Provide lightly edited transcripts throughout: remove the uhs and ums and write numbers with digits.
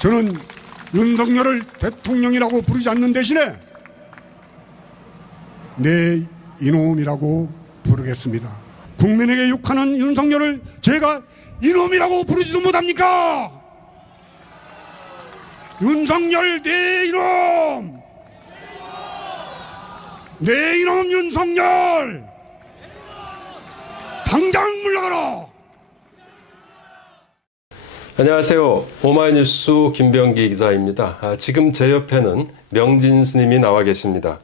저는 윤석열을 대통령이라고 부르지 않는 대신에 내 이놈이라고 부르겠습니다. 국민에게 욕하는 윤석열을 제가 이놈이라고 부르지도 못합니까? 윤석열 내 이놈! 내 이놈 윤석열! 당장 물러가라! 안녕하세요. 오마이뉴스 김병기 기자입니다. 지금 제 옆에는 명진 스님이 나와 계십니다.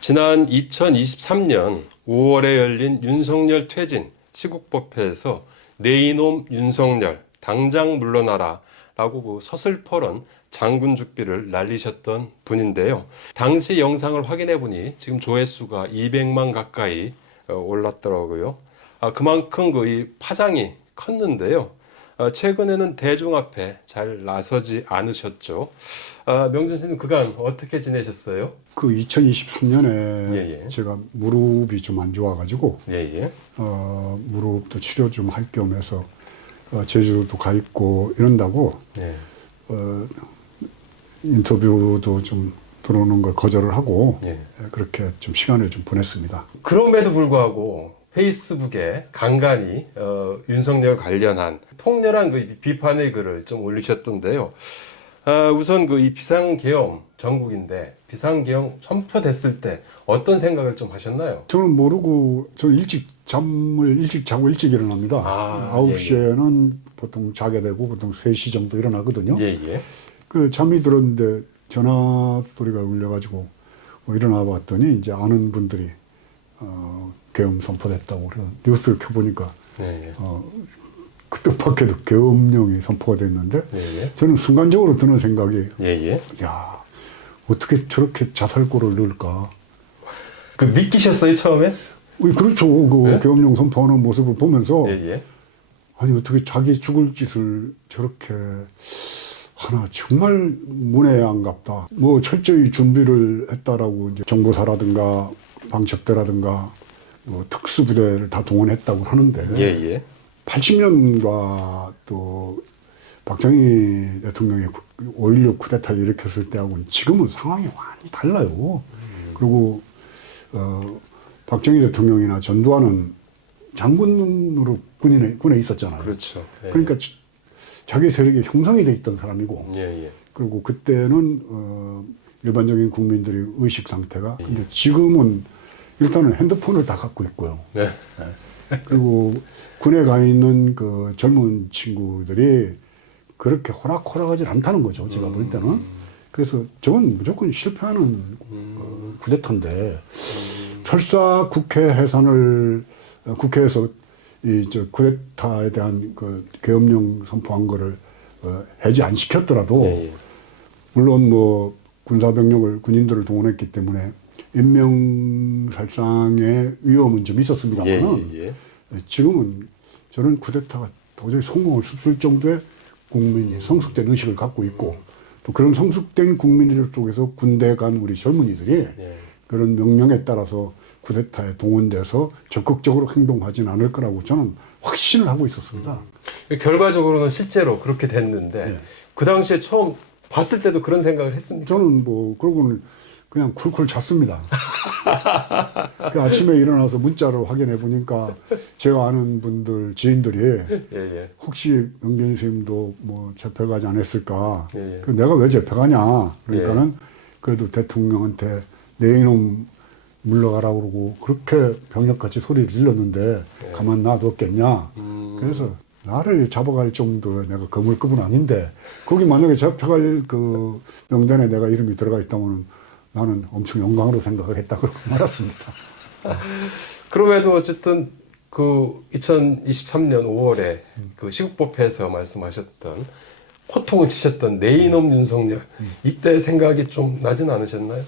지난 2023년 5월에 열린 윤석열 퇴진 시국법회에서 내 이놈 윤석열 당장 물러나라 라고 그 서슬퍼런 장군 죽비를 날리셨던 분인데요. 당시 영상을 확인해 보니 지금 조회수가 200만 가까이 올랐더라고요. 그만큼 이 파장이 컸는데요. 최근에는 대중 앞에 잘 나서지 않으셨죠. 명진 스님 그간 어떻게 지내셨어요? 그 2023년에 예. 제가 무릎이 좀 안 좋아가지고 예. 무릎도 치료 좀 할 겸 해서 제주도도 가 있고 이런다고 예. 인터뷰도 좀 들어오는 걸 거절을 하고 예. 그렇게 좀 시간을 좀 보냈습니다. 그럼에도 불구하고 페이스북에 간간히 윤석열 관련한 통렬한 그 비판의 글을 좀 올리셨던데요. 우선 이 비상계엄 전국인데 비상계엄 선포됐을 때 어떤 생각을 좀 하셨나요? 저는 모르고 저는 잠을 일찍 자고 일찍 일어납니다. 9시에는 보통 자게 되고 보통 3시 정도 일어나거든요. 예. 그 잠이 들었는데 전화 소리가 울려가지고 일어나 봤더니 이제 아는 분들이 계엄 선포됐다고 그래서 뉴스를 켜보니까 예. 그 뜻밖에도 계엄령이 선포가 됐는데 예. 저는 순간적으로 드는 생각이 예. 야 어떻게 저렇게 자살골을 넣을까? 그 믿기셨어요 처음에? 그렇죠. 네? 계엄령 선포하는 모습을 보면서 예. 아니 어떻게 자기 죽을 짓을 저렇게 하나 정말 문외한갑다. 철저히 준비를 했다라고 이제 정보사라든가 방첩대라든가 특수부대를 다 동원했다고 하는데 예. 80년과 또 박정희 대통령이 5.16 쿠데타를 일으켰을 때하고는 지금은 상황이 완전히 달라요. 그리고 박정희 대통령이나 전두환은 장군으로 군에 있었잖아요. 그렇죠. 예. 그러니까 자기 세력이 형성이 돼 있던 사람이고 예. 그리고 그때는 일반적인 국민들의 의식 상태가 근데 지금은 일단은 핸드폰을 다 갖고 있고요. 네. 그리고 군에 가 있는 그 젊은 친구들이 그렇게 호락호락하지 않다는 거죠. 제가 볼 때는. 그래서 저건 무조건 실패하는 쿠데타인데 설사 국회 해산을 국회에서 쿠데타에 대한 그 계엄령 선포한 거를 해지 안 시켰더라도 예. 물론 군사병력을 군인들을 동원했기 때문에 인명살상의 위험은 좀 있었습니다만은 예. 지금은 저는 쿠데타가 도저히 성공을 습쓸 정도의 국민이 성숙된 의식을 갖고 있고 또 그런 성숙된 국민들 속에서 군대 간 우리 젊은이들이 그런 명령에 따라서 쿠데타에 동원돼서 적극적으로 행동하진 않을 거라고 저는 확신을 하고 있었습니다. 결과적으로는 실제로 그렇게 됐는데 네. 그 당시에 처음 봤을 때도 그런 생각을 했습니까? 저는 그러고는 그냥 쿨쿨 잤습니다. 그 아침에 일어나서 문자를 확인해 보니까 제가 아는 분들, 지인들이 예. 혹시 명진 선생님도 잡혀가지 않았을까. 예. 내가 왜 잡혀가냐. 그러니까는 그래도 대통령한테 내 이놈 물러가라 그러고 그렇게 병력같이 소리를 질렀는데 가만 놔뒀겠냐. 그래서 나를 잡아갈 정도의 내가 거물급은 아닌데 거기 만약에 잡혀갈 그 명단에 내가 이름이 들어가 있다면 나는 엄청 영광으로 생각을 했다 그러고 말았습니다. 그럼에도 어쨌든 그 2023년 5월에 그 시국법회에서 말씀하셨던 호통을 치셨던 내 이놈 윤석열 이때 생각이 좀 나진 않으셨나요?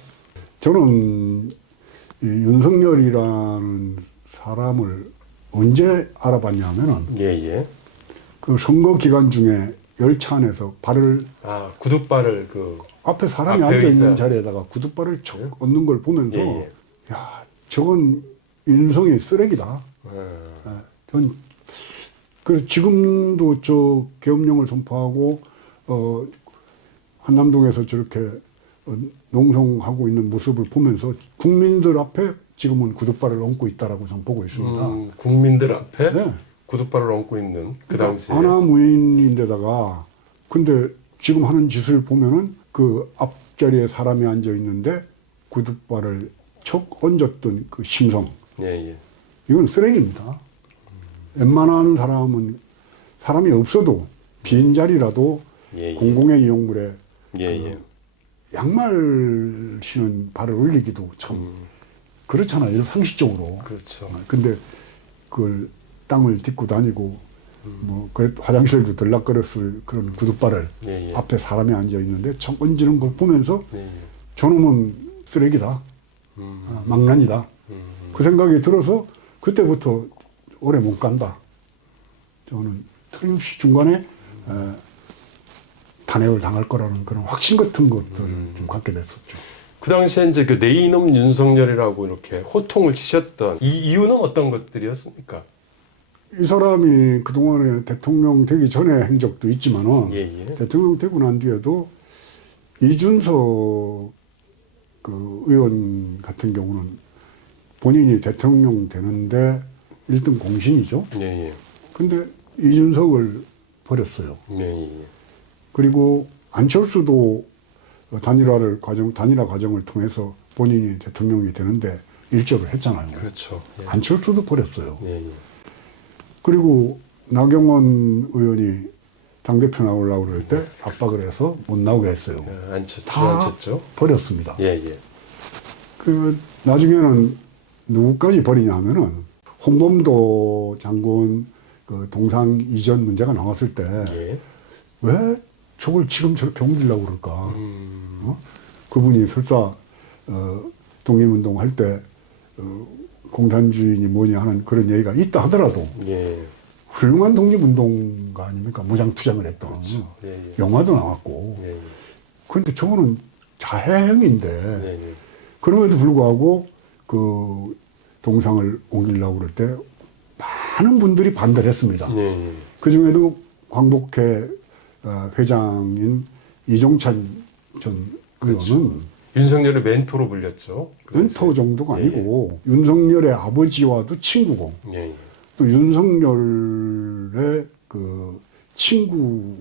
저는 이 윤석열이라는 사람을 언제 알아봤냐면은 예. 그 선거 기간 중에 열차 안에서 발을 구둣발을 앞에 사람이 앞에 앉아 있는 있어요. 자리에다가 구둣발을 척 얹는 걸 보면서 예. 야 저건 인성이 쓰레기다. 전 그래서 지금도 저 계엄령을 선포하고 한남동에서 저렇게 농성하고 있는 모습을 보면서 국민들 앞에 지금은 구둣발을 얹고 있다라고 저는 보고 있습니다. 국민들 앞에 네. 구둣발을 얹고 있는 그 그러니까 당시에. 하나무인인데다가 근데 지금 하는 짓을 보면은 그 앞자리에 사람이 앉아 있는데 구둣발을 척 얹었던 그 심성. 예, 예. 이건 쓰레기입니다. 웬만한 사람은 사람이 없어도 빈 자리라도 예, 예. 공공의 이용물에 예, 예. 양말 신은 발을 올리기도 참 그렇잖아요. 이런 상식적으로. 그렇죠. 근데 그걸 땅을 딛고 다니고 뭐 그래 화장실도 들락거렸을 그런 구둣발을 예, 예. 앞에 사람이 앉아 있는데 참 얹는 걸 보면서 예, 예. 저놈은 쓰레기다, 망난이다. 그 생각이 들어서 그때부터 오래 못 간다. 저는 틀림없이 중간에 탄핵을 당할 거라는 그런 확신 같은 것들을 좀 갖게 됐었죠. 그 당시에 이제 그 내 이놈 윤석열이라고 이렇게 호통을 치셨던 이 이유는 어떤 것들이었습니까? 이 사람이 그동안에 대통령 되기 전에 행적도 있지만은 예, 예. 대통령 되고 난 뒤에도 이준석 그 의원 같은 경우는 본인이 대통령 되는데 1등 공신이죠. 예, 예. 근데 이준석을 버렸어요. 예, 예. 그리고 안철수도 단일화 과정을 통해서 본인이 대통령이 되는데 일조를 했잖아요. 그렇죠. 예. 안철수도 버렸어요. 예, 예. 그리고 나경원 의원이 당대표 나오려고 그럴 때 압박을 해서 못 나오게 했어요. 예, 안 쳤죠. 다 안 쳤죠. 버렸습니다. 예, 예. 그 나중에는 누구까지 버리냐 하면은 홍범도 장군 그 동상 이전 문제가 나왔을 때 왜 예. 저걸 지금 저렇게 옮기려고 그럴까? 그분이 설사 독립운동 할 때 공산주의니 뭐냐 하는 그런 얘기가 있다 하더라도 예. 훌륭한 독립운동가 아닙니까? 무장투쟁을 했던. 그렇죠. 예, 예. 영화도 나왔고. 예, 예. 그런데 저거는 자해행위인데 예, 예. 그럼에도 불구하고 그 동상을 옮기려고 그럴 때 많은 분들이 반대를 했습니다. 예, 예. 그 중에도 광복회 회장인 이종찬 전 의원은 윤석열의 멘토로 불렸죠. 멘토 정도가 예, 아니고 윤석열의 아버지와도 친구고 예, 예. 또 윤석열의 그 친구가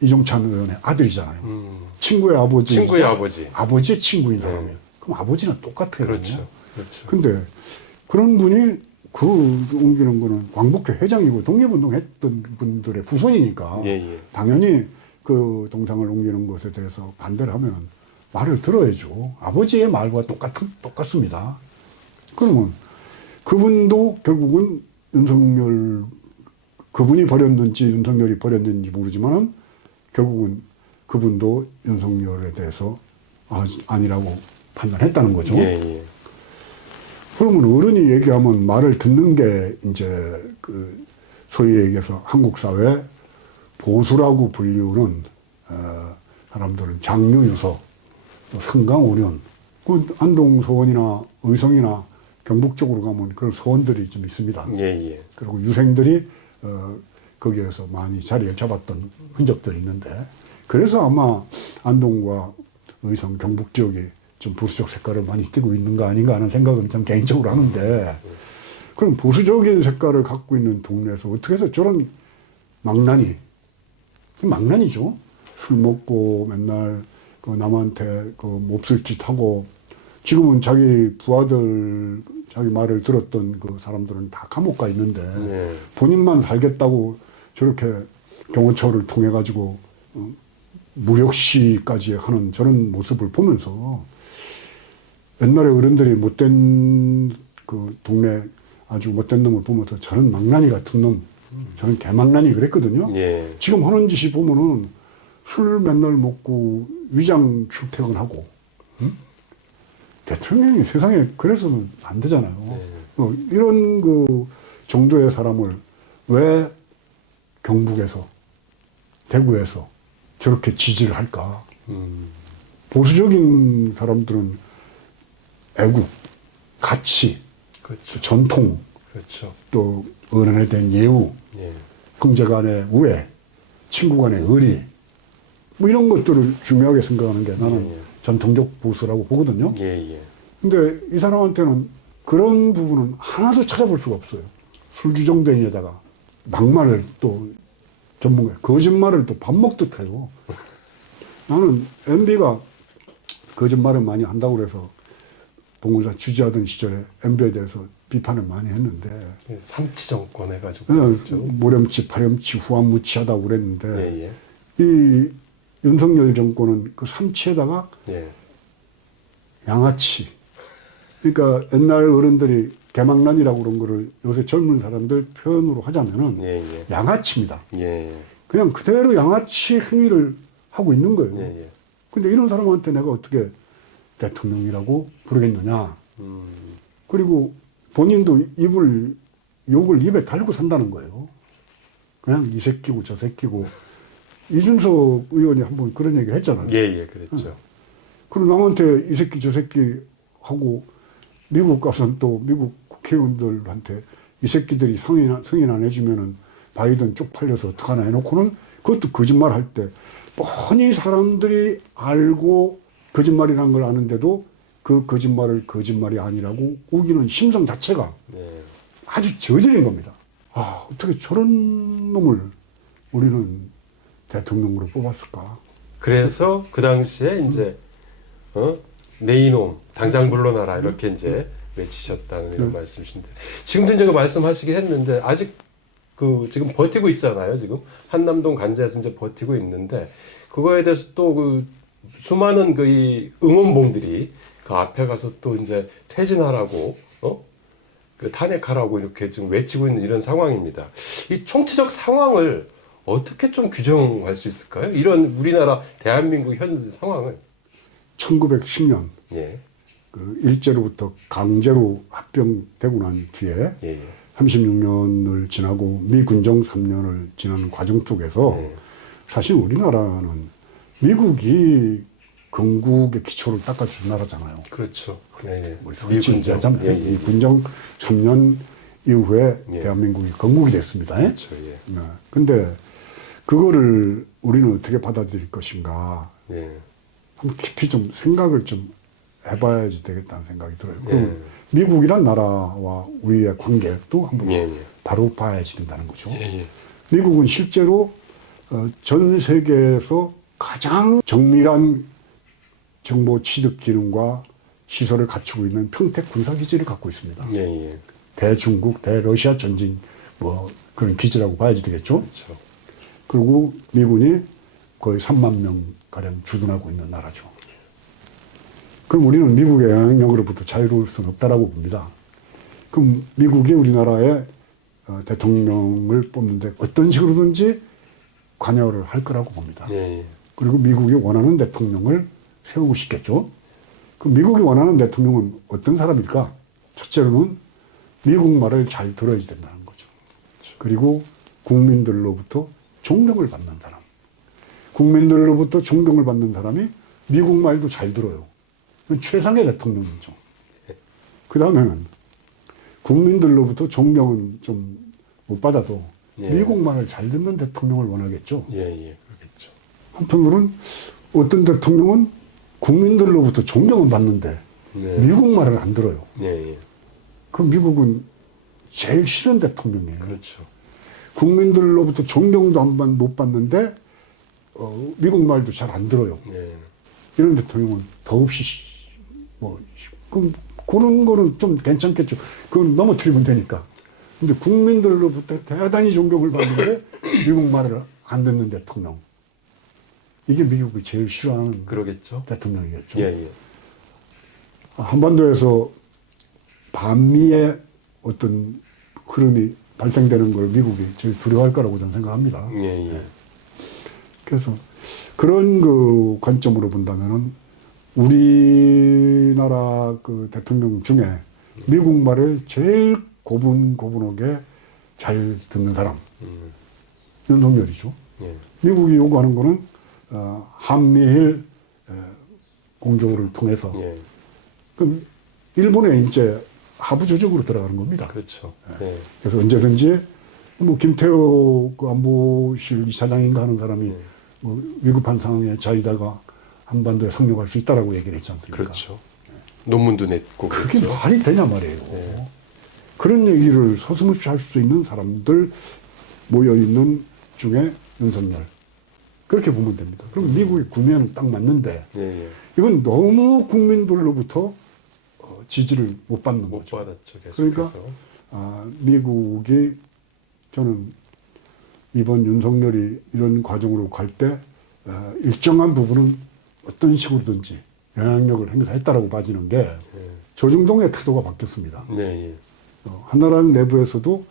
이종찬 의원의 아들이잖아요. 친구의 아버지. 친구의 아버지. 아버지의 친구인 네. 사람이에요. 그럼 아버지는 똑같아요. 그렇죠. 그렇죠. 근데 그런 분이 그 옮기는 거는 광복회 회장이고 독립운동 했던 분들의 후손이니까 예, 예. 당연히 그 동상을 옮기는 것에 대해서 반대를 하면 말을 들어야죠. 아버지의 말과 똑같습니다. 그러면 그분도 결국은 윤석열, 그분이 버렸는지 윤석열이 버렸는지 모르지만 결국은 그분도 윤석열에 대해서 아니라고 판단했다는 거죠. 예, 예. 그러면 어른이 얘기하면 말을 듣는 게 이제 그 소위 얘기해서 한국 사회 보수라고 불리우는 사람들은 장유유서, 또 성강오련, 그 안동 서원이나 의성이나 경북 쪽으로 가면 그런 서원들이 좀 있습니다. 예, 예. 그리고 유생들이 거기에서 많이 자리를 잡았던 흔적들이 있는데 그래서 아마 안동과 의성, 경북 지역이 좀 보수적 색깔을 많이 띠고 있는 거 아닌가 하는 생각은 좀 개인적으로 하는데 그럼 보수적인 색깔을 갖고 있는 동네에서 어떻게 해서 저런 망난이죠. 술 먹고 맨날 그 남한테 그 몹쓸 짓 하고 지금은 자기 부하들 자기 말을 들었던 그 사람들은 다 감옥 가 있는데 예. 본인만 살겠다고 저렇게 경호처를 통해 가지고 무력시까지 하는 저런 모습을 보면서 옛날에 어른들이 못된 그 동네 아주 못된 놈을 보면서 저는 망나니 같은 놈, 저는 개망나니 그랬거든요. 예. 지금 하는 짓이 보면은 술 맨날 먹고 위장 출퇴근하고 대통령이 세상에 그래서는 안 되잖아요. 이런 그 정도의 사람을 왜 경북에서 대구에서 저렇게 지지를 할까? 보수적인 사람들은 애국, 가치, 그렇죠. 전통, 그렇죠. 또 어른에 대한 예우, 예. 형제 간의 우애 친구 간의 의리, 뭐 이런 것들을 중요하게 생각하는 게 나는 예. 전통적 보수라고 보거든요. 예, 예. 근데 이 사람한테는 그런 부분은 하나도 찾아볼 수가 없어요. 술주정뱅이에다가 막말을 또 전문가, 거짓말을 또 밥 먹듯 해요. 나는 MB가 거짓말을 많이 한다고 그래서 봉건사 취재하던 시절에 MB에 대해서 비판을 많이 했는데, 삼치 정권 해가지고. 예, 그랬죠. 모렴치, 파렴치, 후한무치하다고 그랬는데, 예, 예. 이 윤석열 정권은 그 삼치에다가 예. 양아치. 그러니까 옛날 어른들이 개망난이라고 그런 거를 요새 젊은 사람들 표현으로 하자면은 예, 예. 양아치입니다. 예. 그냥 그대로 양아치 행위를 하고 있는 거예요. 예, 예. 근데 이런 사람한테 내가 어떻게 대통령이라고 부르겠느냐. 그리고 본인도 욕을 입에 달고 산다는 거예요. 그냥 이 새끼고 저 새끼고. 이준석 의원이 한번 그런 얘기 했잖아요. 예, 예. 그랬죠. 그리고 남한테 이 새끼 저 새끼 하고 미국 가서는 또 미국 국회의원들한테 이 새끼들이 승인 안 해주면은 바이든 쪽팔려서 어떡하나 해놓고는 그것도 거짓말 할 때 뻔히 사람들이 알고 거짓말이라는 걸 아는데도 그 거짓말을 거짓말이 아니라고 우기는 심성 자체가 예. 아주 저질인 겁니다. 아, 어떻게 저런 놈을 우리는 대통령으로 뽑았을까? 그래서 그 당시에 이제 내 이놈 당장 물러나라 이렇게 이제 외치셨다는 이런 말씀이신데 지금도 이제 그 말씀하시긴 했는데 아직 그 지금 버티고 있잖아요. 지금 한남동 간자에서 이제 버티고 있는데 그거에 대해서 또 그 수많은 그 이 응원봉들이 그 앞에 가서 또 이제 퇴진하라고 그 탄핵하라고 이렇게 지금 외치고 있는 이런 상황입니다. 이 총체적 상황을 어떻게 좀 규정할 수 있을까요? 이런 우리나라 대한민국 현 상황을. 1910년 예. 그 일제로부터 강제로 합병되고 난 뒤에 예, 예. 36년을 지나고 미군정 3년을 지나는 과정 속에서 예. 사실 우리나라는 미국이 건국의 기초를 닦아준 나라잖아요. 그렇죠. 예. 우리 솔직히 미군정. 얘기하자면 예, 예. 이 군정 3년 이후에 예. 대한민국이 건국이 됐습니다. 그렇죠. 예. 네. 근데 그거를 우리는 어떻게 받아들일 것인가 예. 한번 깊이 좀 생각을 좀 해봐야지 되겠다는 생각이 들어요. 예. 그럼 미국이란 나라와 우리의 관계도 한번 예, 예. 바로 봐야지 된다는 거죠. 예, 예. 미국은 실제로 전 세계에서 가장 정밀한 정보 취득 기능과 시설을 갖추고 있는 평택 군사기지를 갖고 있습니다. 예, 예. 대중국, 대러시아 전진 뭐 그런 기지라고 봐야지 되겠죠. 그렇죠. 그리고 미군이 거의 3만 명 가량 주둔하고 있는 나라죠. 그럼 우리는 미국의 영향력으로부터 자유로울 수는 없다라고 봅니다. 그럼 미국이 우리나라의 대통령을 뽑는데 어떤 식으로든지 관여를 할 거라고 봅니다. 예, 예. 그리고 미국이 원하는 대통령을 세우고 싶겠죠. 그럼 미국이 원하는 대통령은 어떤 사람일까? 첫째로는 미국 말을 잘 들어야 된다는 거죠. 그리고 국민들로부터 존경을 받는 사람. 국민들로부터 존경을 받는 사람이 미국 말도 잘 들어요. 그건 최상의 대통령이죠. 그 다음에는 국민들로부터 존경은 좀 못 받아도 예. 미국 말을 잘 듣는 대통령을 원하겠죠. 예, 예. 그렇겠죠. 한편으로는 어떤 대통령은 국민들로부터 존경은 받는데 네. 미국 말을 안 들어요. 예, 예. 그럼 미국은 제일 싫은 대통령이에요. 그렇죠. 국민들로부터 존경도 못 받는데 미국 말도 잘 안 들어요. 예. 이런 대통령은 더없이 그런 거는 좀 괜찮겠죠. 그건 넘어뜨리면 되니까. 근데 국민들로부터 대단히 존경을 받는데 미국 말을 안 듣는 대통령. 이게 미국이 제일 싫어하는 그러겠죠. 대통령이겠죠. 예, 예. 한반도에서 반미의 어떤 흐름이 발생되는 걸 미국이 제일 두려워할 거라고 저는 생각합니다. 예, 예. 그래서 그런 그 관점으로 본다면은 우리나라 그 대통령 중에 미국 말을 제일 고분고분하게 잘 듣는 사람 윤석열이죠. 예. 미국이 요구하는 거는 한미일 공조를 통해서 예. 그럼 일본의 이제 하부 조직으로 들어가는 겁니다. 그렇죠. 예. 그래서 언제든지 뭐 김태호 그 안보실 이사장인가 하는 사람이 뭐 위급한 상황에 자이다가 한반도에 상륙할 수 있다라고 얘기를 했지 않습니까? 그렇죠. 논문도 냈고. 그게 그렇죠. 말이 되냐 말이에요. 네. 그런 얘기를 서슴없이 할 수 있는 사람들 모여있는 중에 윤석열. 그렇게 보면 됩니다. 그럼 미국의 구매는 딱 맞는데 예, 예. 이건 너무 국민들로부터 지지를 못 받는 못 거죠. 받았죠. 계속해서. 그러니까 미국이 저는 이번 윤석열이 이런 과정으로 갈 때 일정한 부분은 어떤 식으로든지 영향력을 행사했다라고 봐지는 게 예. 조중동의 태도가 바뀌었습니다. 네, 예. 한나라당 내부에서도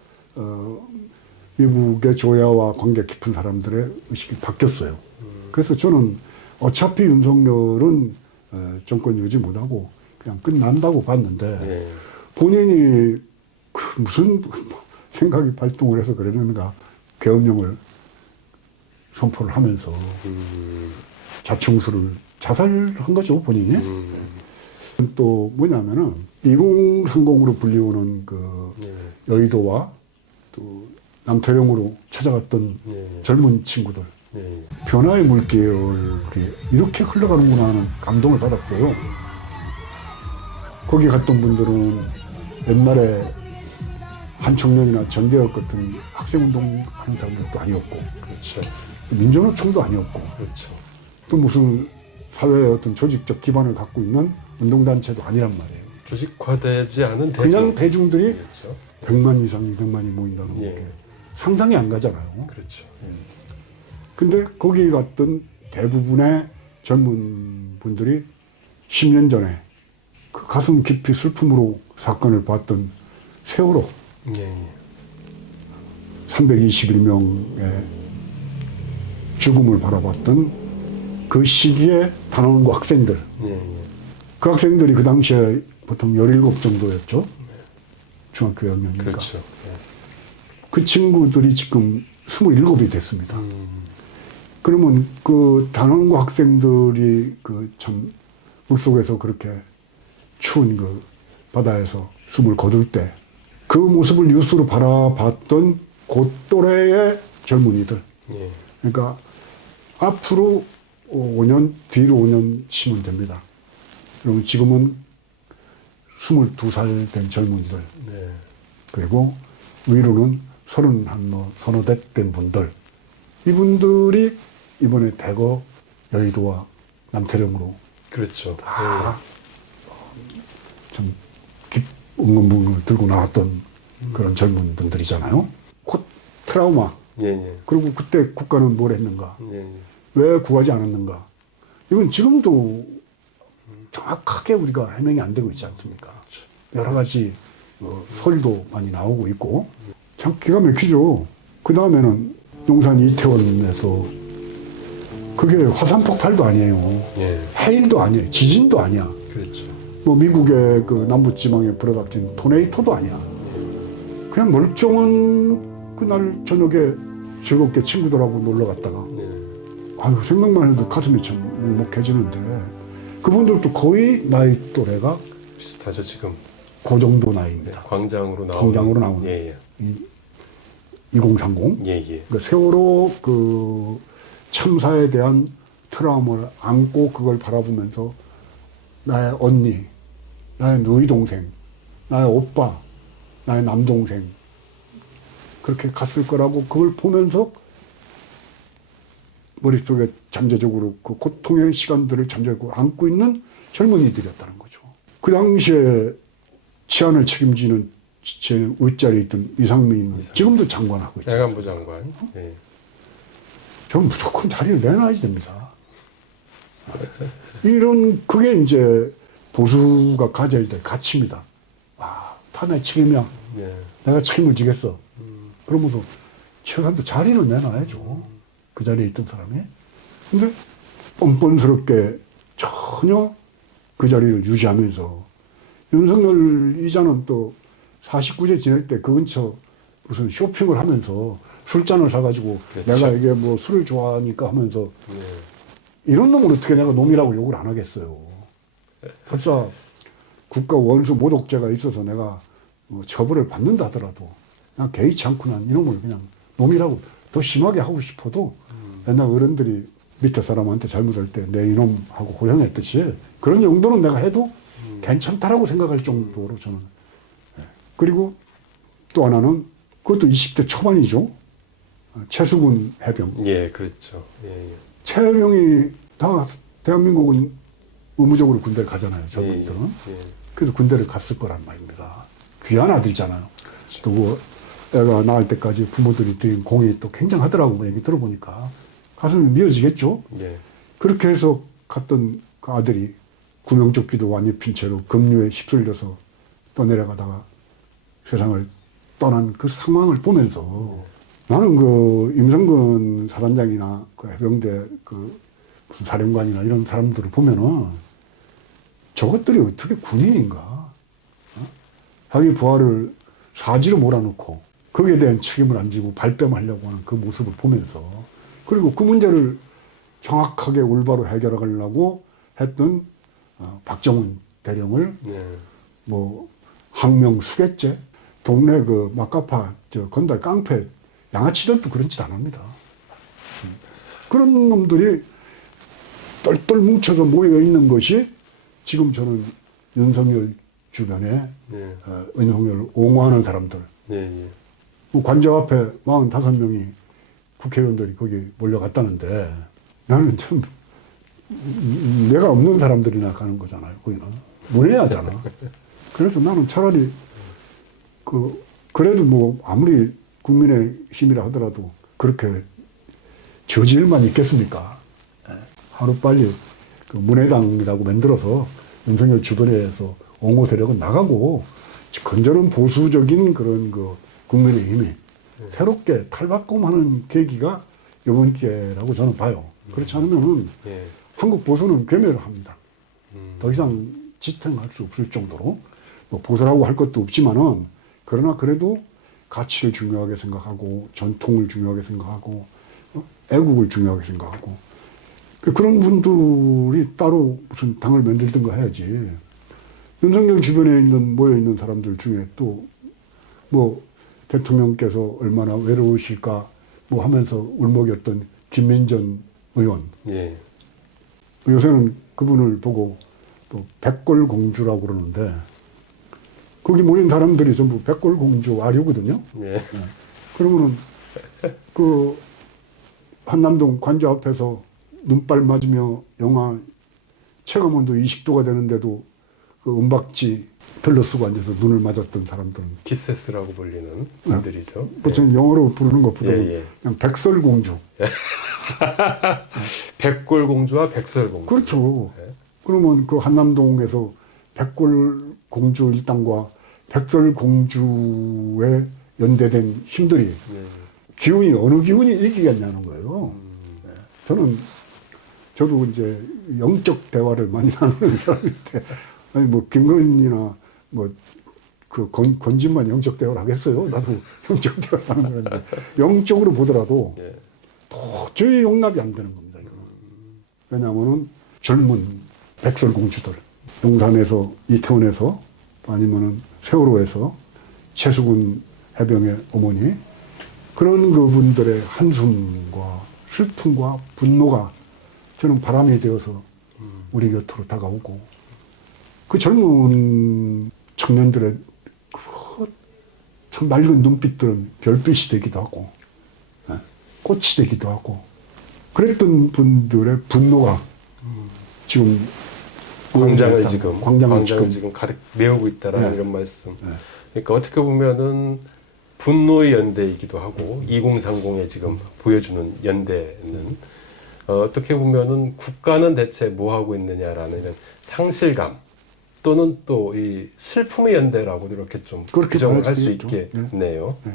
미국의 조야와 관계 깊은 사람들의 의식이 바뀌었어요. 그래서 저는 어차피 윤석열은 정권 유지 못하고 그냥 끝난다고 봤는데 예. 본인이 그 무슨 생각이 발동을 해서 그랬는가 계엄령을 선포를 하면서 자충수를 자살한 거죠 본인이. 또 뭐냐면은 2030으로 불리우는 그 예. 여의도와 또 남태령으로 찾아갔던 예. 젊은 친구들 예. 변화의 물결이 이렇게 흘러가는구나 하는 감동을 받았어요. 거기 갔던 분들은 옛날에 한청년이나 전개혁 같은 학생운동 하는 사람들도 아니었고 그렇죠. 민주노총도 아니었고 그렇죠. 또 무슨 사회의 어떤 조직적 기반을 갖고 있는 운동단체도 아니란 말이에요. 조직화되지 않은 대중. 그냥 대중들이 그렇죠. 100만 이상, 200만이 모인다는 예. 게 상상이 안 가잖아요. 그렇죠. 근데 거기 갔던 대부분의 젊은 분들이 10년 전에 그 가슴 깊이 슬픔으로 사건을 봤던 세월호 예. 321명의 죽음을 바라봤던 그 시기에 단원고 학생들 예. 그 학생들이 그 당시에 보통 17 정도였죠. 중학교 2학년이니까. 그렇죠. 그 친구들이 지금 27이 됐습니다. 그러면 그 단원고 학생들이 그 참 물속에서 그렇게 추운 그 바다에서 숨을 거둘 때 그 모습을 뉴스로 바라봤던 그 또래의 젊은이들. 예. 그러니까 앞으로 5년, 뒤로 5년 치면 됩니다. 그럼 지금은 22살 된 젊은이들. 네. 그리고 위로는 31, 서너 대 된 분들. 이분들이 이번에 대거 여의도와 남태령으로 그렇죠. 다 참 응원봉을 들고 나왔던 그런 젊은 분들이잖아요. 곧 트라우마. 예. 예. 그리고 그때 국가는 뭘 했는가? 예. 예. 왜 구하지 않았는가? 이건 지금도 정확하게 우리가 해명이 안 되고 있지 않습니까? 여러 가지 설도 많이 나오고 있고 참 기가 막히죠. 그 다음에는 용산 이태원에서 그게 화산 폭발도 아니에요. 예. 해일도 아니에요. 지진도 아니야. 그렇죠. 뭐 미국의 그 남부지방에 불어닥친 토네이토도 아니야. 그냥 멀쩡한 그날 저녁에 즐겁게 친구들하고 놀러 갔다가 예. 아유 생각만 해도 가슴이 참 울먹해지는데 그분들도 거의 나이 또래가 비슷하죠 지금. 그 정도 네. 나이입니다. 광장으로 나오는. 광장으로 나오는. 예. 예. 2030. 예. 예. 그 세월호 그 참사에 대한 트라우마를 안고 그걸 바라보면서 나의 언니, 나의 누이 동생, 나의 오빠, 나의 남동생 그렇게 갔을 거라고 그걸 보면서 머릿속에 잠재적으로 그 고통의 시간들을 잠재적으로 안고 있는 젊은이들이었다는 거죠. 그 당시에 치안을 책임지는 제 윗자리에 있던 이상민은 지금도 장관하고 있죠. 야간부 장관. 예. 저는 무조건 자리를 내놔야 됩니다. 이런 그게 이제 보수가 가져야 될 가치입니다. 아, 탄핵 책임이야. 예. 내가 책임을 지겠어. 그러면서 최소한도 자리는 내놔야죠. 그 자리에 있던 사람이. 근데 뻔뻔스럽게 전혀 그 자리를 유지하면서 윤석열 이자는 또 49세 지낼 때 그 근처 무슨 쇼핑을 하면서 술잔을 사가지고 그렇죠. 내가 이게 뭐 술을 좋아하니까 하면서 예. 이런 놈을 어떻게 내가 놈이라고 욕을 안 하겠어요. 설사 국가 원수 모독죄가 있어서 내가 처벌을 받는다 하더라도 그냥 개의치 않고 난 이놈을 그냥 놈이라고 더 심하게 하고 싶어도 옛날 어른들이 밑에 사람한테 잘못할 때 내 이놈하고 호령했듯이 그런 정도는 내가 해도 괜찮다라고 생각할 정도로 저는. 예. 그리고 또 하나는 그것도 20대 초반이죠. 최수근 해병. 예, 그렇죠. 예, 예. 최 해병이 다 대한민국은 의무적으로 군대를 가잖아요. 젊은이들은. 예. 그래서 군대를 갔을 거란 말입니다. 귀한 아들이잖아요. 또 뭐 애가 낳을 때까지 부모들이 드린 공이 또 굉장하더라고 뭐 얘기 들어보니까 가슴이 미어지겠죠. 예. 그렇게 해서 갔던 그 아들이 구명조끼도 안 입힌 채로 급류에 휩쓸려서 떠내려가다가 세상을 떠난 그 상황을 보면서 나는 그 임성근 사단장이나 그 해병대 그 무슨 사령관이나 이런 사람들을 보면은 저것들이 어떻게 군인인가? 어? 자기 부하를 사지로 몰아넣고 거기에 대한 책임을 안 지고 발뺌하려고 하는 그 모습을 보면서 그리고 그 문제를 정확하게 올바로 해결하려고 했던 박정훈 대령을 예. 뭐 항명 수괴죄 동네 그 막가파 저 건달 깡패 양아치들도 그런 짓 안 합니다. 그런 놈들이 똘똘 뭉쳐서 모여 있는 것이 지금 저는 윤석열 주변에 예. 윤석열을 옹호하는 사람들 예. 예. 그 관저 앞에 45명이 국회의원들이 거기 몰려갔다는데 나는 참 내가 없는 사람들이나 가는 거잖아요. 거기는 문외하잖아. 그래서 나는 차라리 그래도 뭐 아무리 국민의 힘이라 하더라도 그렇게 저질만 있겠습니까? 하루빨리 그 문해당이라고 만들어서 윤석열 주변에서 옹호 세력은 나가고 건전한 보수적인 그런 그 국민의 힘이 새롭게 탈바꿈하는 계기가 이번 기회라고 저는 봐요. 그렇지 않으면은 예. 한국 보수는 괴멸을 합니다. 더 이상 지탱할 수 없을 정도로 뭐 보수라고 할 것도 없지만은 그러나 그래도 가치를 중요하게 생각하고 전통을 중요하게 생각하고 애국을 중요하게 생각하고 그런 분들이 따로 무슨 당을 만들든가 해야지. 윤석열 주변에 모여 있는 사람들 중에 또 뭐 대통령께서 얼마나 외로우실까 뭐 하면서 울먹였던 김민전 의원. 예. 요새는 그분을 보고 또 백골공주라고 그러는데 거기 모인 사람들이 전부 백골공주 아류거든요. 예. 그러면은 그 한남동 관저 앞에서 눈발 맞으며 영하 체감온도 20도가 되는데도 그 은박지 털러 쓰고 앉아서 눈을 맞았던 사람들은 키세스라고 불리는 분들이죠. 보통 영어로 부르는 것보다 예, 예. 그냥 백설공주. 백골공주와 백설공주. 그렇죠. 예. 그러면 그 한남동에서 백골공주 일당과 백설공주에 연대된 힘들이 예. 기운이 어느 기운이 이기겠냐는 거예요. 네. 저도 이제 영적 대화를 많이 나누는 사람인데 아니 뭐 김건희나 뭐 그 건진만 영적 대화를 하겠어요. 나도 영적 대화를 하는 거는데 영적으로 보더라도 예. 도저히 용납이 안 되는 겁니다. 이거는. 왜냐하면은 젊은 백설공주들 용산에서 이태원에서 아니면은 세월호에서 최수근 해병의 어머니 그런 그분들의 한숨과 슬픔과 분노가 저는 바람이 되어서 우리 곁으로 다가오고 그 젊은 청년들의 참 맑은 눈빛들은 별빛이 되기도 하고 꽃이 되기도 하고 그랬던 분들의 분노가 지금 광장을 지금 지금 가득 메우고 있다라는 네. 이런 말씀. 네. 그러니까 어떻게 보면은 분노의 연대이기도 하고 2030에 지금 보여주는 연대는 어떻게 보면은 국가는 대체 뭐 하고 있느냐라는 이런 상실감 또는 또 이 슬픔의 연대라고도 이렇게 좀 그렇게 규정을 할 봐야지 수 되겠죠. 있겠네요. 네.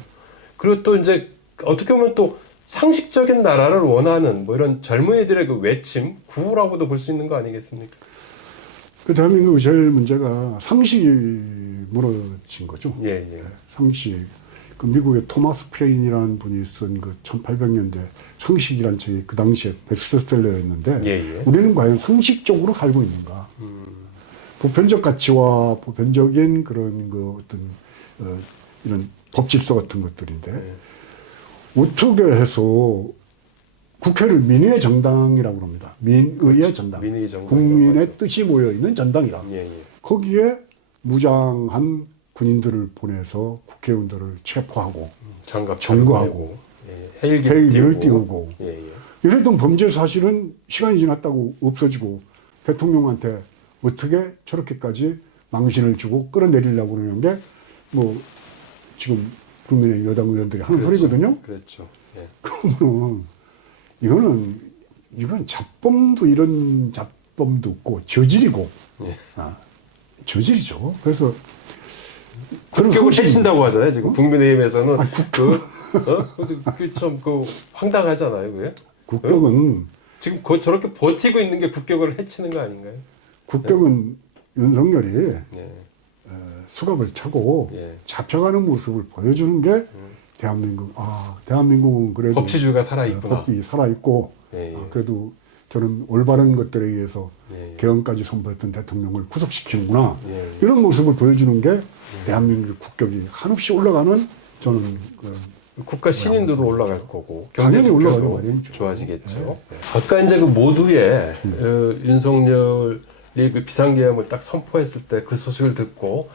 그리고 또 이제 어떻게 보면 또 상식적인 나라를 원하는 뭐 이런 젊은이들의 그 외침, 구호라고도 볼 수 있는 거 아니겠습니까? 그 대한민국의 제일 문제가 상식이 무너진 거죠. 예, 예. 상식. 그 미국의 토마스 프레인이라는 분이 쓴 그 1800년대 상식이라는 책이 그 당시에 베스트셀러였는데 예, 예. 우리는 과연 상식적으로 살고 있는가? 보편적 가치와 보편적인 그런 그 어떤 이런 법질서 같은 것들인데 네. 어떻게 해서 국회를 민의의 정당이라고 합니다. 민의의 정당. 민의 정당. 국민의 맞죠. 뜻이 모여있는 정당이다. 예, 예. 거기에 무장한 군인들을 보내서 국회의원들을 체포하고 장갑 점거하고 예, 헬기를 띄우고 예, 예. 이랬던 범죄 사실은 시간이 지났다고 없어지고 대통령한테 어떻게 저렇게까지 망신을 주고 끌어내리려고 그러는 게 뭐 지금 국민의 여당 의원들이 하는 그렇죠. 소리거든요. 그렇죠. 예. 그러면 이건 잡범도 이런 잡범도 없고 저질이고 예. 저질이죠. 그래서 그런 국격을 소식이- 해친다고 하잖아요. 지금 국민의힘에서는 아니, 그참그 황당하잖아요. 그게 국격은 지금 저렇게 버티고 있는 게 국격을 해치는 거 아닌가요? 국격은 윤석열이 예. 수갑을 차고 예. 잡혀가는 모습을 보여주는 게 대한민국은 그래도 법치주의가 살아 있구나. 법이 살아있고 예, 예. 그래도 저는 올바른 것들에 의해서 예, 예. 개헌까지 선포했던 대통령을 구속시키는구나 예, 예. 이런 모습을 보여주는 게 대한민국의 국격이 한없이 올라가는 저는 국가 신인도도 올라갈 거고 당연히 경제 올라가죠, 지표도 말이죠. 좋아지겠죠. 아까 이제 그 모두의 윤석열이 그 비상계엄을 딱 선포했을 때 그 소식을 듣고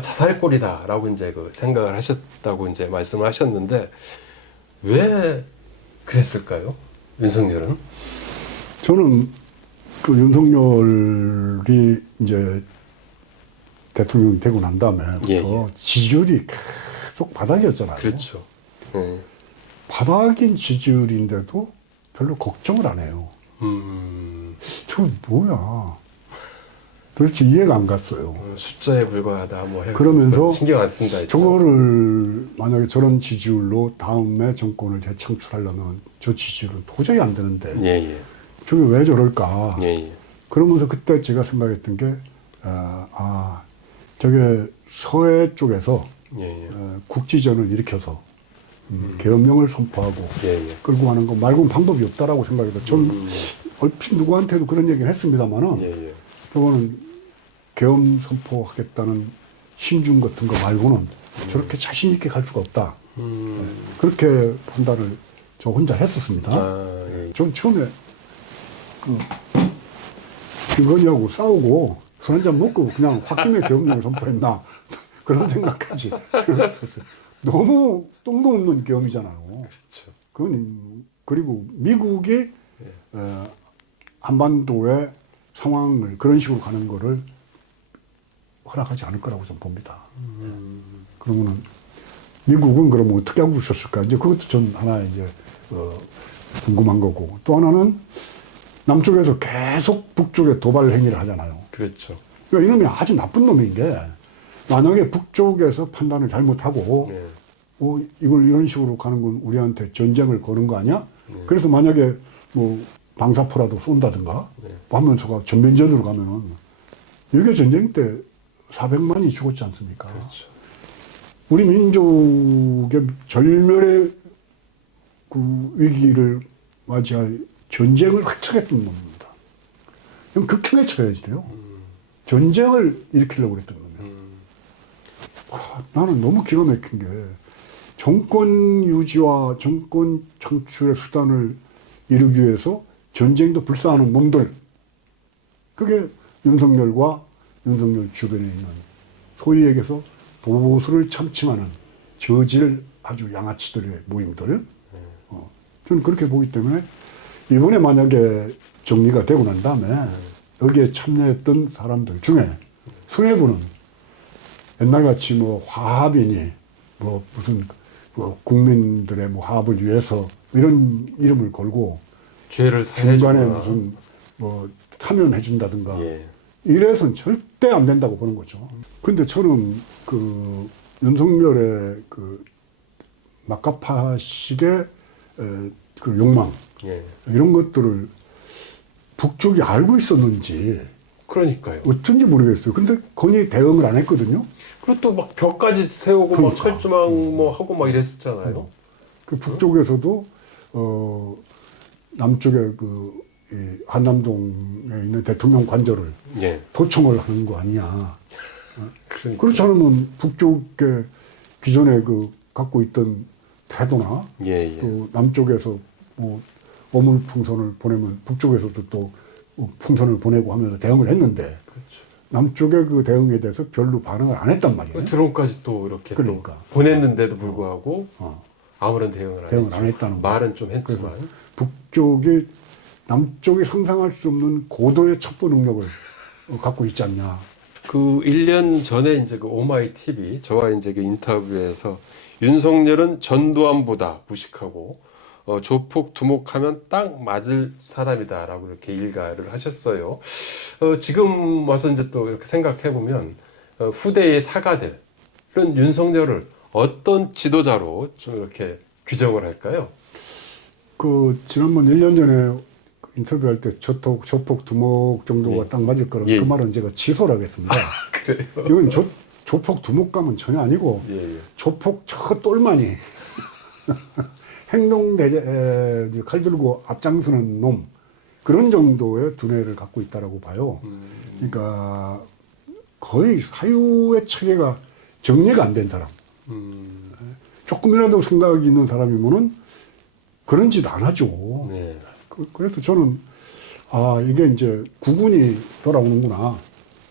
자살골이다라고 이제 그 생각을 하셨다고 이제 말씀을 하셨는데 왜 그랬을까요? 윤석열은? 저는 그 윤석열이 이제 대통령이 되고 난 다음에부터 예, 예. 지지율이 계속 바닥이었잖아요. 그렇죠. 예. 바닥인 지지율인데도 별로 걱정을 안 해요. 저 뭐야? 도대체 이해가 안 갔어요. 숫자에 불과하다 뭐 해서 그러면서 신경 안 쓴다 했죠. 저거를 만약에 저런 지지율로 다음에 정권을 재창출하려면 저 지지율은 도저히 안 되는데 예, 예. 저게 왜 저럴까? 예, 예. 그러면서 그때 제가 생각했던 게 저게 서해 쪽에서 예, 예. 국지전을 일으켜서 계엄령을 선포하고 예, 예. 끌고 가는 거 말고는 방법이 없다라고 생각해서 저는 얼핏 누구한테도 그런 얘기를 했습니다만은 예, 예. 저거는 계엄 선포하겠다는 심중 같은 거 말고는 저렇게 자신 있게 갈 수가 없다. 그렇게 판단을 저 혼자 했었습니다. 예. 전 처음에 김건희하고 싸우고 술 한잔 먹고 그냥 홧김에 계엄령을 선포했나 그런 생각까지 들었었어요. 너무 똥도 없는 계엄이잖아요. 그렇죠. 그리고 미국이 한반도의 상황을 그런 식으로 가는 거를 허락하지 않을 거라고 저는 봅니다. 그러면은 미국은 그러면 어떻게 하고 있었을까? 이제 그것도 전 하나 이제 궁금한 거고 또 하나는 남쪽에서 계속 북쪽에 도발 행위를 하잖아요. 그렇죠. 그러니까 이놈이 아주 나쁜 놈인 게 만약에 북쪽에서 판단을 잘못하고 예. 이걸 이런 식으로 가는 건 우리한테 전쟁을 거는 거 아니야? 네. 그래서 만약에 뭐 방사포라도 쏜다든가 네. 하면서가 전면전으로 가면은 유교 전쟁 때 400만이 죽었지 않습니까? 그렇죠. 우리 민족의 절멸의 그 위기를 맞이할 전쟁을 획책했던 놈입니다. 그럼 극형에 처해야지 돼요. 전쟁을 일으키려고 그랬던 놈이에요. 나는 너무 기가 막힌 게 정권 유지와 정권 창출의 수단을 이루기 위해서 전쟁도 불사하는 놈들. 그게 윤석열과 윤석열 주변에 있는 소위 얘기해서 보수를 참칭하는 저질 아주 양아치들의 모임들. 저는 그렇게 보기 때문에 이번에 만약에 정리가 되고 난 다음에 여기에 참여했던 사람들 중에 수뇌부는 옛날같이 뭐 화합이니 뭐 무슨 뭐 국민들의 뭐 화합을 위해서 이런 이름을 걸고 죄를 사해주거나. 중간에 무슨 뭐 참여해준다든가 예. 이래서는 절대 안 된다고 보는 거죠. 근데 저는 그 윤석열의 그 막가파식의 그 욕망 예. 이런 것들을 북쪽이 알고 있었는지 그러니까요. 어쩐지 모르겠어요. 근데 건이 대응을 안 했거든요. 그리고 또 막 벽까지 세우고 막 그러니까. 철조망 뭐 하고 막 이랬었잖아요. 그 북쪽에서도 남쪽에 이 한남동에 있는 대통령 관저를 예. 도청을 하는 거 아니냐. 그러니까. 그렇지 않으면 북쪽에 기존에 그 갖고 있던 태도나 예, 예. 또 남쪽에서 뭐 어물 풍선을 보내면 북쪽에서도 또 풍선을 보내고 하면서 대응을 했는데 그렇죠. 남쪽의 그 대응에 대해서 별로 반응을 안 했단 말이에요. 드론까지 또 이렇게 그러니까. 또 보냈는데도 불구하고 어, 아무런 대응을 안 했다는 거. 말은 좀 했지만. 북쪽이 남쪽이 상상할 수 없는 고도의 첩보 능력을 갖고 있지 않냐. 그 1년 전에 이제 그 오마이 TV 저와 이제 그 인터뷰에서 윤석열은 전두환보다 무식하고 조폭 두목하면 딱 맞을 사람이다라고 이렇게 일가를 하셨어요. 지금 와서 이제 또 이렇게 생각해 보면 후대의 사가들은 윤석열을 어떤 지도자로 좀 이렇게 규정을 할까요? 그 지난번 1년 전에 인터뷰할 때 조폭 두목 정도가 예. 딱 맞을 거라서 예. 그 말은 제가 취소를 하겠습니다. 그래요? 이건 조폭 두목감은 전혀 아니고 예, 예. 조폭 저 똘마니 행동대제 칼 들고 앞장서는 놈 그런 정도의 두뇌를 갖고 있다라고 봐요. 그러니까 거의 사유의 체계가 정리가 안 된 사람. 조금이라도 생각이 있는 사람이면은 그런 짓 안 하죠. 네. 그래서 저는 이게 이제 국운이 돌아오는구나.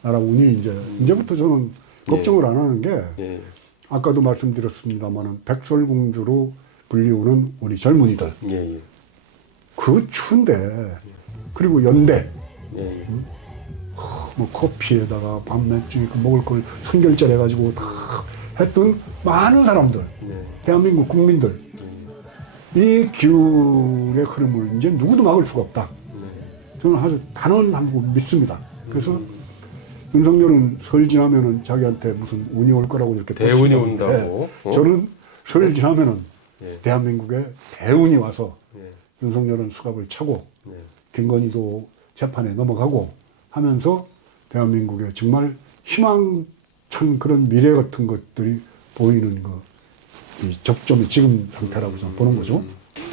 나라 운이 이제부터 저는 걱정을 안 하는 게 예. 아까도 말씀드렸습니다만은 백설공주로 불리우는 우리 젊은이들 예, 예. 그 추운데 그리고 연대 예, 예. 뭐 커피에다가 밥 맥주 먹을 걸 선결제 해가지고 다 했던 많은 사람들 네. 대한민국 국민들 이 기운의 흐름을 이제 누구도 막을 수가 없다. 저는 아주 단언하고 믿습니다. 그래서 윤석열은 설 지나면은 자기한테 무슨 운이 올 거라고 이렇게 대운이 펼치는데 온다고. 저는 설 지나면은 예. 대한민국에 대운이 와서 예. 윤석열은 수갑을 차고 예. 김건희도 재판에 넘어가고 하면서 대한민국에 정말 희망찬 그런 미래 같은 것들이 보이는 이 접점이 지금 상태라고 저는 보는 거죠.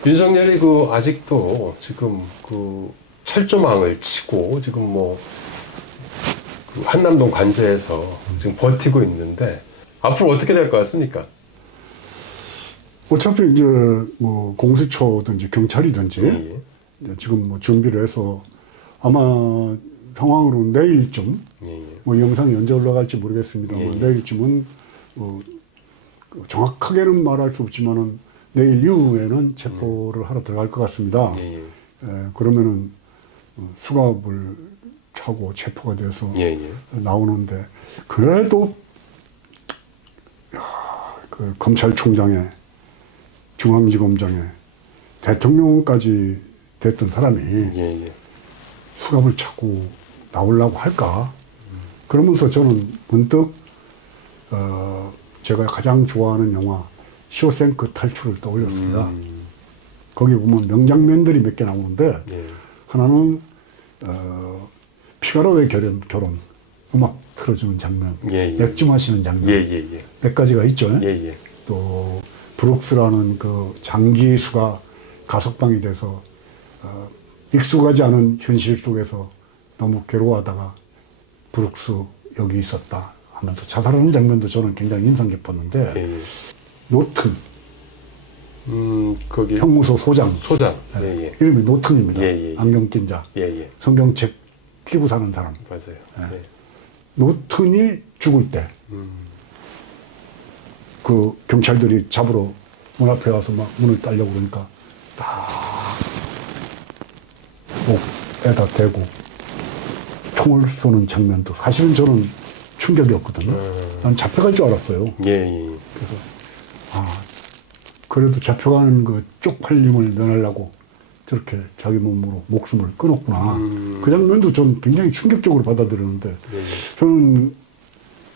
윤석열이 그 아직도 지금 그 철조망을 치고 지금 뭐 그 한남동 관제에서 지금 버티고 있는데 앞으로 어떻게 될 것 같습니까? 어차피 이제 뭐 공수처든지 경찰이든지 예. 이제 지금 뭐 준비를 해서 아마 상황으로는 내일쯤 예. 뭐 영상이 언제 올라갈지 모르겠습니다만 예. 내일쯤은 정확하게는 말할 수 없지만은 내일 이후에는 체포를 하러 들어갈 것 같습니다. 예. 그러면은 수갑을 차고 체포가 돼서 예. 예. 나오는데 그래도 그 검찰총장에 중앙지검장에 대통령까지 됐던 사람이 예. 예. 수갑을 차고 나오려고 할까? 그러면서 저는 문득 제가 가장 좋아하는 영화 쇼생크 탈출을 떠올렸습니다. 거기 보면 명장면들이 몇 개 나오는데 예. 하나는 피가로의 결혼 음악 틀어주는 장면, 예. 맥주 마시는 장면 예. 몇 가지가 있죠. 예. 또 브룩스라는 그 장기수가 가석방이 돼서 익숙하지 않은 현실 속에서 너무 괴로워하다가 브룩스 여기 있었다 하면서 자살하는 장면도 저는 굉장히 인상 깊었는데 예. 노튼 거기 형무소 소장 예. 이름이 노튼입니다. 예. 안경 낀 자, 예. 성경책 끼고 사는 사람. 맞아요. 예. 노튼이 죽을 때 그 경찰들이 잡으러 문 앞에 와서 막 문을 따려고 그러니까 딱 목에다 대고 총을 쏘는 장면도 사실은 저는 충격이었거든요. 난 잡혀갈 줄 알았어요. 예. 그래서 그래도 잡혀가는 그 쪽팔림을 면하려고 저렇게 자기 몸으로 목숨을 끊었구나. 그 장면도 전 굉장히 충격적으로 받아들였는데 예. 저는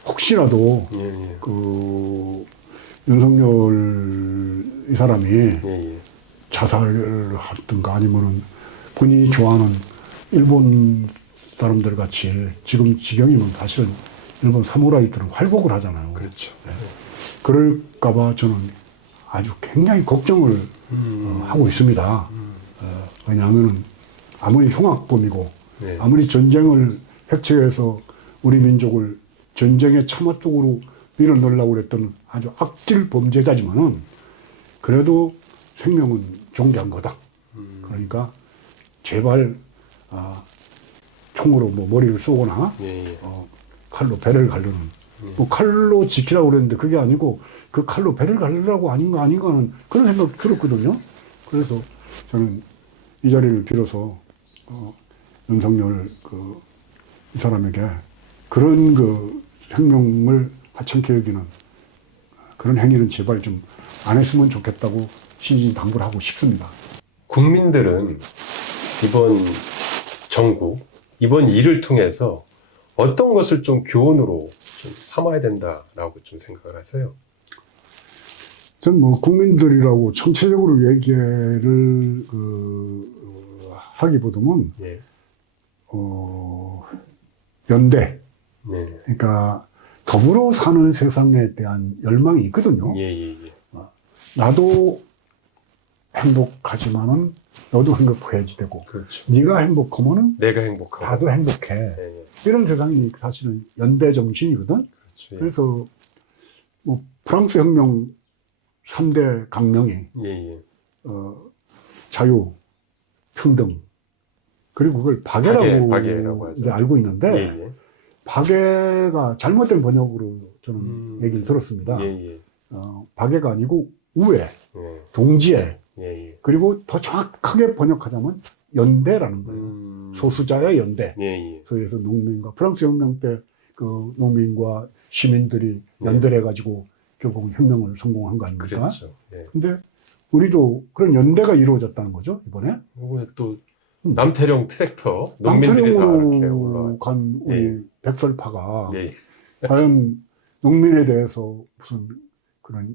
혹시라도 예. 그 윤석열 이 사람이 예. 자살을 하든가 아니면은 본인이 좋아하는 일본 사람들 같이 지금 지경이면 사실은 일본 사무라이들은 활복을 하잖아요. 그렇죠. 그럴까봐 저는 아주 굉장히 걱정을 하고 있습니다. 왜냐하면은 아무리 흉악범이고 네. 아무리 전쟁을 획책해서 우리 민족을 전쟁의 참화 속으로 밀어넣으려고 그랬던 아주 악질 범죄자지만은 그래도 생명은 존귀한 거다. 그러니까 제발 총으로 뭐 머리를 쏘거나 예, 예. 칼로 배를 가르는 뭐 칼로 지키라고 그랬는데 그게 아니고 그 칼로 배를 가르라고 아닌가는 그런 생각이 들었거든요. 그래서 저는 이 자리를 빌어서 윤석열 이 사람에게 그런 생명을 하찮게 여기는 그런 행위는 제발 좀 안 했으면 좋겠다고 신신당부를 하고 싶습니다. 국민들은 이번 정국, 이번 일을 통해서 어떤 것을 좀 교훈으로 좀 삼아야 된다라고 좀 생각을 하세요? 전 뭐 국민들이라고 전체적으로 얘기를 하기보다는 예. 연대, 네. 그러니까 더불어 사는 세상에 대한 열망이 있거든요. 예, 예, 예. 나도 행복하지만은 너도 행복해야지 되고, 그렇죠. 네가 행복하면은 내가 행복하고. 나도 행복해. 예, 예. 이런 세상이 사실은 연대 정신이거든. 그렇죠. 예. 그래서 뭐 프랑스 혁명 3대 강령이 예, 예. 자유, 평등, 그리고 그걸 박애라고 박애라고 하죠. 이제 알고 있는데 예, 예. 박애가 잘못된 번역으로 저는 얘기를 들었습니다. 예, 예. 박애가 아니고 우애, 예. 동지애, 예, 예. 그리고 더 정확하게 번역하자면 연대라는 거예요. 소수자의 연대. 예, 예. 그래서 농민과 프랑스 혁명 때 그 농민과 시민들이 연대를 해가지고 결국 혁명을 성공한 거 아닙니까? 그렇죠. 예. 근데 우리도 그런 연대가 이루어졌다는 거죠, 이번에. 이번에 또 남태령 트랙터 농민들이 다 이렇게 남태령으로 올라와. 간 우리 예. 백설파가 예. 과연 농민에 대해서 무슨 그런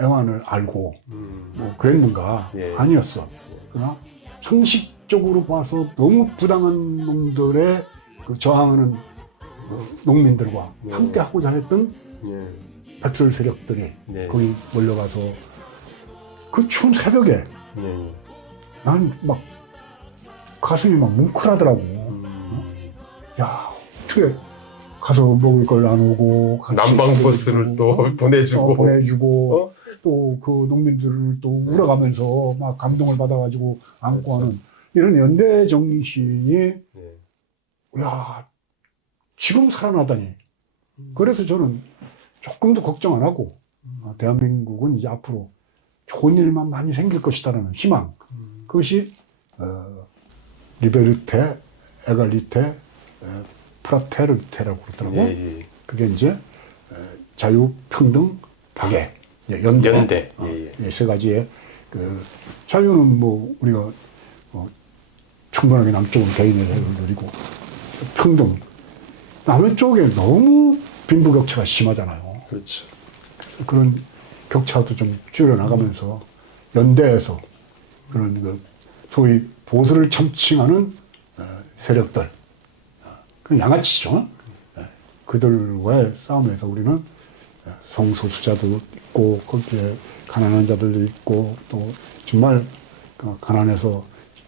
애환을 알고 뭐 그랬는가? 예. 아니었어. 그러나 상식적으로 봐서 너무 부당한 놈들의 저항하는 농민들과 예. 함께 하고자 했던 예. 백설 세력들이 예. 거기 몰려가서 그 추운 새벽에 예. 난 막 가슴이 막 뭉클하더라고. 야, 어떻게 가서 먹을 걸 나누고 난방버스를 또 보내주고 보내주고 또 그 농민들을 또 울어가면서 막 감동을 받아가지고 안고 그렇죠. 하는 이런 연대 정신이 예. 야 지금 살아나다니. 그래서 저는 조금도 걱정 안 하고 대한민국은 이제 앞으로 좋은 일만 많이 생길 것이다라는 희망. 그것이 리베르테, 에갈리테, 프라테르테라고 그러더라고요. 예. 예. 그게 이제 자유, 평등, 박애, 연대, 연대. 예. 예. 세 가지의 자유는 뭐 우리가 충분하게 남쪽은 개인의 자유를 누리고 평등 남의 쪽에 너무 빈부격차가 심하잖아요. 그렇죠. 그런 격차도 좀 줄여나가면서 연대에서 그런 소위 보수를 참칭하는 세력들, 그 양아치죠. 그들과의 싸움에서 우리는 성소수자도 있고 거기에 가난한 자들도 있고 또 정말 가난해서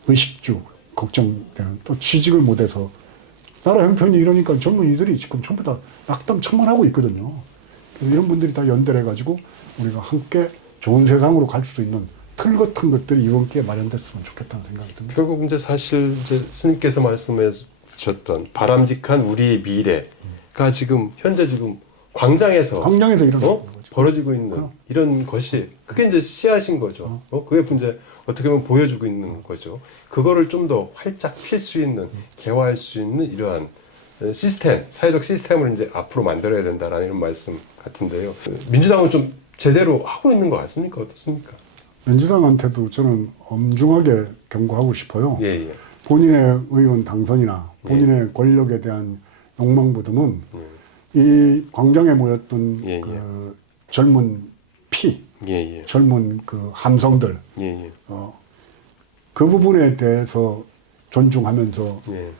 의식주 걱정되는 또 취직을 못해서 나라 형편이 이러니까 젊은이들이 지금 전부 다 낙담천만하고 있거든요. 그래서 이런 분들이 다 연대를 해가지고 우리가 함께 좋은 세상으로 갈 수 있는 틀 같은 것들이 이번 기회에 마련됐으면 좋겠다는 생각이 듭니다. 결국 이제 사실 이제 스님께서 말씀해 주셨던 바람직한 우리의 미래가 지금 현재 지금 광장에서 일어나는 거죠. 벌어지고 있는 이런 것이 그게 이제 씨앗인 거죠. 그게 이제 어떻게 보면 보여주고 있는 거죠. 그거를 좀 더 활짝 필 수 있는 개화할 수 있는 이러한 시스템, 사회적 시스템을 이제 앞으로 만들어야 된다라는 이런 말씀 같은데요. 민주당은 좀 제대로 하고 있는 것 같습니까? 어떻습니까? 민주당한테도 저는 엄중하게 경고하고 싶어요. 예, 예. 본인의 의원 당선이나 본인의 권력에 대한 욕망보다는 이 광장에 모였던 예, 그 젊은 피, 예, 젊은 그 함성들, 예. 그 부분에 대해서 존중하면서 예.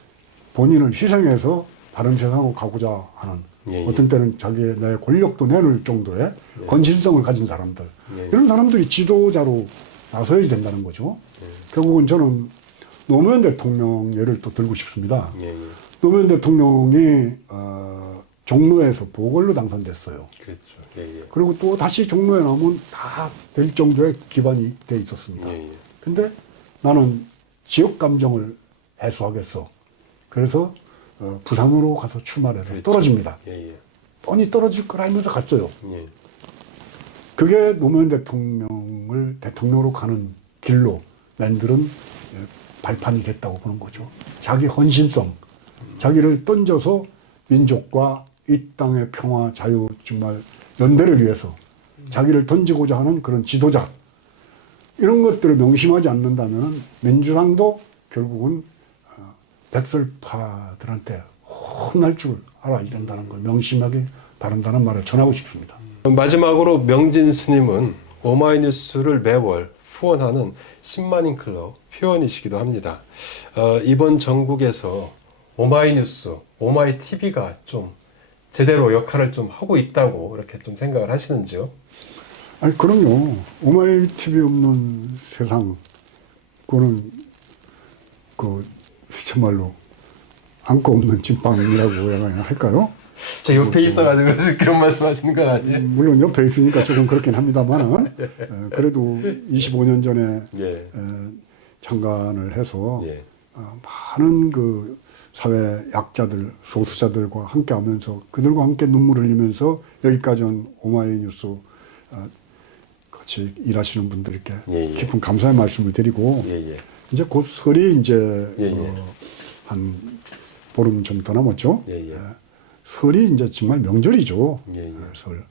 본인을 희생해서 다른 세상으로 가고자 하는 예, 예. 어떤 때는 자기의 내 권력도 내놓을 정도의 건실성을 가진 사람들, 예. 이런 사람들이 지도자로 나서야 된다는 거죠. 결국은 저는 노무현 대통령 예를 또 들고 싶습니다. 예. 노무현 대통령이 종로에서 보궐로 당선됐어요. 그렇죠. 예, 예. 그리고 또 다시 종로에 나오면 다 될 정도의 기반이 돼 있었습니다. 예, 예. 근데 나는 지역 감정을 해소하겠어. 그래서 부산으로 가서 출마를 해서 그렇죠. 떨어집니다. 예, 예. 뻔히 떨어질 거라 하면서 갔어요. 예. 그게 노무현 대통령을 대통령으로 가는 길로 만드는 발판이 됐다고 보는 거죠. 자기 헌신성, 자기를 던져서 민족과 이 땅의 평화, 자유, 정말 연대를 위해서 자기를 던지고자 하는 그런 지도자, 이런 것들을 명심하지 않는다면 민주당도 결국은 백설파들한테 혼날 줄 알아야 된다는 걸 명심하게 바란다는 말을 전하고 싶습니다. 마지막으로 명진 스님은 오마이뉴스를 매월 후원하는 10만인 클럽 회원이시기도 합니다. 이번 전국에서 오마이뉴스, 오마이TV가 좀 제대로 역할을 좀 하고 있다고 이렇게 좀 생각을 하시는지요? 아니, 그럼요. 오마이 TV 없는 세상, 그거는, 정말로, 안고 없는 찐빵이라고 해야 할까요? 저 옆에 있어가지고 그래서 그런 말씀 하시는 건 아니에요? 물론 옆에 있으니까 조금 그렇긴 합니다만, 그래도 25년 전에 예. 창간을 해서, 예. 많은 그 사회 약자들, 소수자들과 함께 하면서, 그들과 함께 눈물을 흘리면서 여기까지 온 오마이뉴스 같이 일하시는 분들께 예, 예. 깊은 감사의 말씀을 드리고, 예, 예. 이제 곧 설이 이제 예, 예. 한 보름 좀 더 남았죠. 예, 예. 설이 이제 정말 명절이죠. 예, 예. 설.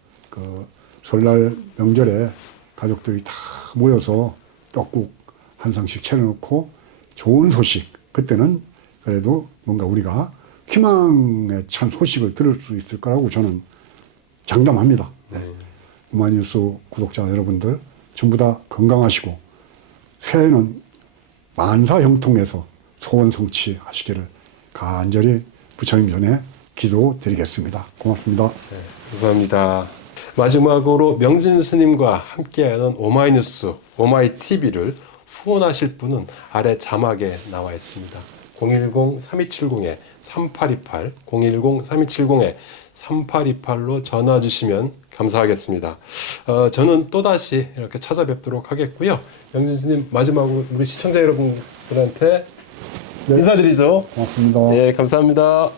설날 명절에 가족들이 다 모여서 떡국 한 상씩 차려놓고 좋은 소식, 그때는 그래도 뭔가 우리가 희망에 찬 소식을 들을 수 있을 거라고 저는 장담합니다. 네. 오마이뉴스 구독자 여러분들 전부 다 건강하시고 새해에는 만사 형통해서 소원 성취하시기를 간절히 부처님 전에 기도드리겠습니다. 고맙습니다. 네, 감사합니다. 마지막으로 명진 스님과 함께하는 오마이뉴스, 오마이TV를 후원하실 분은 아래 자막에 나와 있습니다. 010-3270-3828, 010-3270-3828로 전화 주시면 감사하겠습니다. 저는 또다시 이렇게 찾아뵙도록 하겠고요. 명진 스님, 마지막으로 우리 시청자 여러분들한테 네. 인사드리죠. 고맙습니다. 네, 감사합니다.